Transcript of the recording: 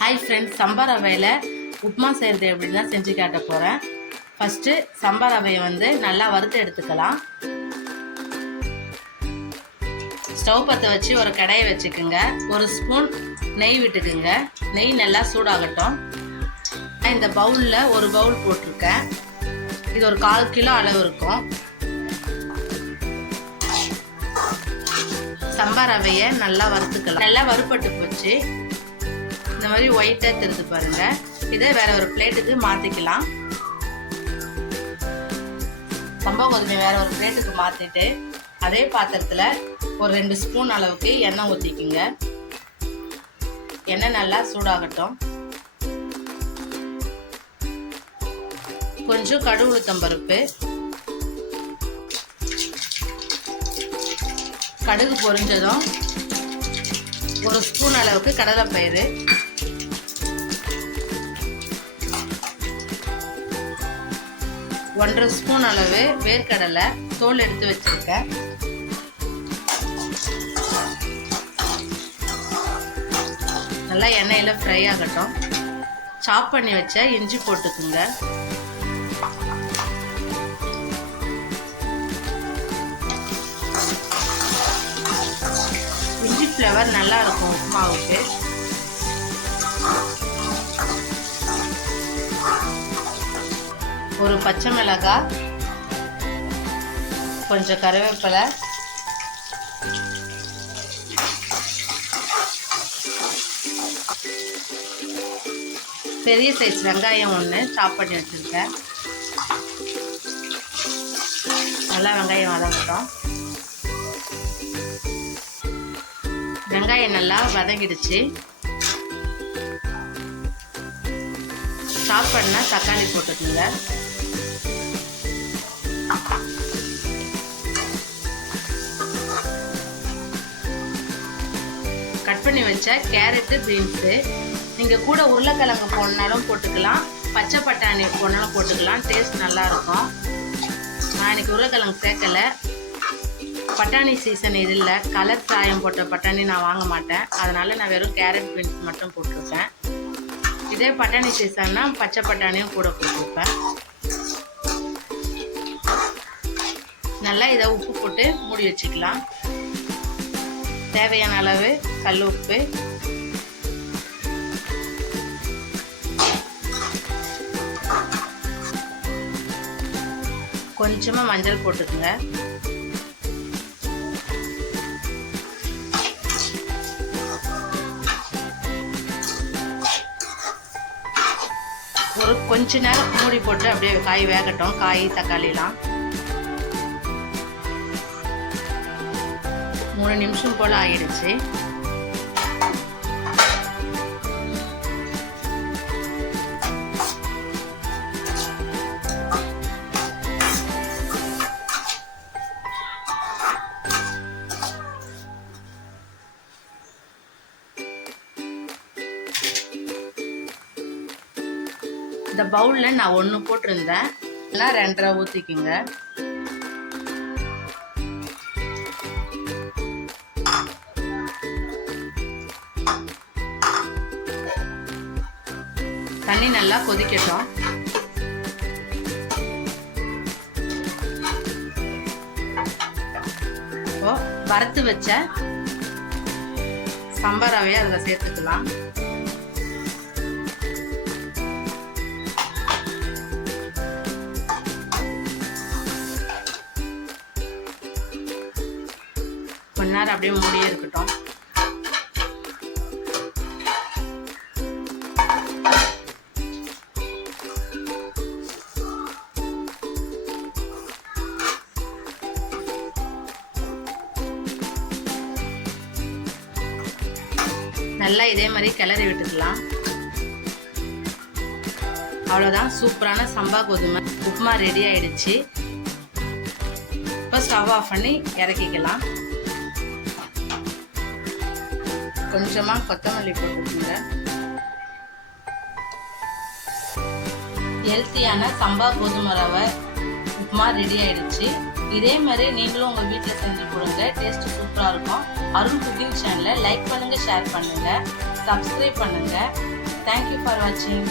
Hi friends, சம்பா ரவையில் உப்புமா செய்கிறது எப்படின்னு தான் செஞ்சு காட்ட போகிறேன். ஃபஸ்ட்டு சம்பா ரவையை நல்லா வறுத்து எடுத்துக்கலாம். ஸ்டவ் பற்ற வச்சு ஒரு கடாயை வச்சுக்குங்க. ஒரு ஸ்பூன் நெய் விட்டுக்குங்க. நெய் நல்லா சூடாகட்டும். இந்த பவுலில் ஒரு பவுல் போட்டிருக்கேன். இது ஒரு 1/4 கிலோ அளவு இருக்கும். சம்பா ரவையை நல்லா வறுத்துக்கலாம். நல்லா வறுப்பட்டு போச்சு. இந்த மாதிரி ஒயிட்டாக தெரிஞ்சு பாருங்க. இதை வேற ஒரு பிளேட்டுக்கு மாற்றிக்கலாம். சம்பா கோதுமை வேற ஒரு பிளேட்டுக்கு மாற்றிட்டு அதே பாத்திரத்தில் ஒரு 2 ஸ்பூன் அளவுக்கு எண்ணெய் ஊற்றிக்குங்க. எண்ணெய் நல்லா சூடாகட்டும். கொஞ்சம் கடுகு உளுத்தம் பருப்பு, கடுகு பொரிஞ்சதும் 1 ஸ்பூன் அளவுக்கு கடலைப்பயிறு, 1/2 ஸ்பூன் அளவு வேர்க்கடலை தோல் எடுத்து வச்சிருக்கேன். நல்லா எண்ணெயில் ஃப்ரை ஆகட்டும். சாப் பண்ணி வச்ச இஞ்சி போட்டுக்குங்க. இஞ்சி ஃப்ளேவர் நல்லா இருக்கும் உப்புமாவுக்கு. ஒரு பச்சை மிளகாய், கொஞ்சம் கருவேப்பிலை, பெரிய சைஸ் வெங்காயம் 1 சாப் பண்ணி வச்சுருக்கேன். நல்லா வெங்காயம் வதங்கட்டும். வெங்காயம் நல்லா வதங்கிடுச்சு. சாப் பண்ண தக்காளி போட்டுக்குங்க. கட் பண்ணி வச்ச கேரட்டு, பீன்ஸு, நீங்கள் கூட உருளைக்கிழங்கு போடனாலும் போட்டுக்கலாம், பச்சை பட்டாணி போடனாலும் போட்டுக்கலாம். டேஸ்ட் நல்லா இருக்கும். நான் இன்னைக்கு உருளைக்கிழங்கு சேர்க்கலை. பட்டாணி சீசன் இது இல்லை. கலர் சாயம் போட்ட பட்டாணி நான் வாங்க மாட்டேன். அதனால் நான் வெறும் கேரட், பீன்ஸ் மட்டும் போட்டிருப்பேன். இதே பட்டாணி சீசன்னா பச்சை பட்டாணியும் கூட போட்டிருப்பேன். நல்லா இதை உப்பு போட்டு மூடி வச்சுக்கலாம். தேவையான அளவு கல் உப்பு, கொஞ்சமாக மஞ்சள் போட்டுக்குங்க. ஒரு கொஞ்ச நேரம் மூடி போட்டு அப்படியே காய் வேகட்டும். காய், தக்காளிலாம் 3 நிமிஷம் போல் ஆகிடுச்சு. இந்த பவுலில் நான் 1 போட்டிருந்தேன். இல்லைனா 2.5 ஊற்றிக்குங்க. தண்ணி நல்லா கொதிக்கட்டும். இப்போ வறுத்து வச்ச சம்பா ரவையை அதில் சேர்த்துக்கலாம். கொஞ்ச நேரம் அப்படியே மூடியே இருக்கட்டும். நல்லா இதே மாதிரி கிளறி விட்டுக்கலாம். அவ்வளோதான், சூப்பரான சம்பா கோதுமை உப்புமா ரெடி ஆயிடுச்சு. இப்போ ஸ்டவ் ஆஃப் பண்ணி இறக்கிக்கலாம். கொஞ்சமாக கொத்தமல்லி போட்டுக்கோங்க. ஹெல்த்தியான சம்பா கோதுமை ரவை உப்புமா ரெடி ஆயிடுச்சு. இதே மாதிரி நீங்களும் உங்கள் வீட்டில் செஞ்சு கொடுங்க. டேஸ்ட் சூப்பராக இருக்கும். அருண் குக்கிங் சேனலை லைக் பண்ணுங்கள், ஷேர் பண்ணுங்கள், சப்ஸ்கிரைப் பண்ணுங்கள். தேங்க்யூ ஃபார் வாட்சிங்.